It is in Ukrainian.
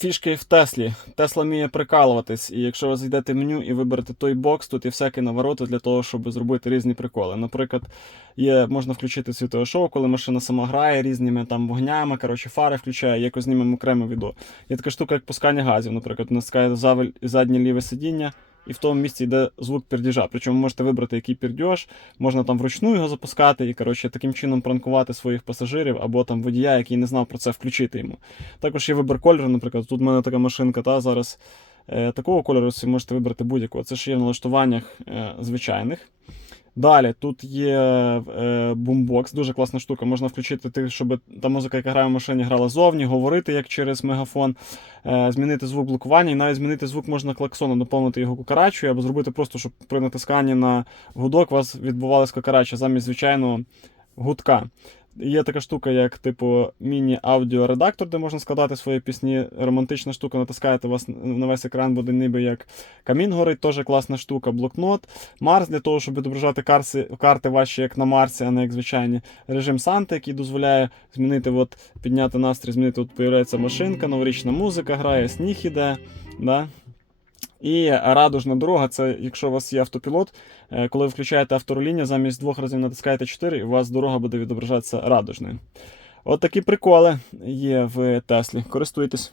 фішки в Теслі. Тесла вміє прикалуватись, і якщо ви зайдете в меню і виберете той бокс, тут є всякі навороти для того, щоб зробити різні приколи. Наприклад, є, можна включити світове шоу, коли машина сама грає різними там вогнями, коротше, фари включає, якось знімемо окреме відео. Є така штука, як пускання газів. Наприклад, завель і заднє ліве сидіння. І в тому місці йде звук пердіжа. Причому можете вибрати, який пердіж, можна там вручну його запускати і коротше, таким чином пранкувати своїх пасажирів або там водія, який не знав про це, включити йому. Також є вибір кольору, наприклад, тут в мене така машинка, та зараз е, такого кольору ви можете вибрати будь-якого. Це ж є в налаштуваннях е, звичайних. Далі тут є е, бумбокс, дуже класна штука. Можна включити, ти, щоб та музика, яка грає в машині, грала зовні, говорити як через мегафон, е, змінити звук блокування, і навіть змінити звук можна клаксоном, доповнити його кукарачою, або зробити просто, щоб при натисканні на гудок у вас відбувалась кукарача замість звичайного гудка. Є така штука, як типу міні-аудіоредактор, де можна складати свої пісні. Романтична штука, натискаєте вас на весь екран буде ніби як камін горить, теж класна штука, блокнот. Марс для того, щоб відображати карти, карти ваші як на Марсі, а не як звичайні. Режим Санта, який дозволяє змінити, от, підняти настрій, змінити, от появляється машинка, новорічна музика грає, сніг іде. Да? І радужна дорога це якщо у вас є автопілот, е, коли ви включаєте авторуління, замість двох разів натискаєте 4, і у вас дорога буде відображатися радужною. От такі приколи є в Теслі. Користуйтесь.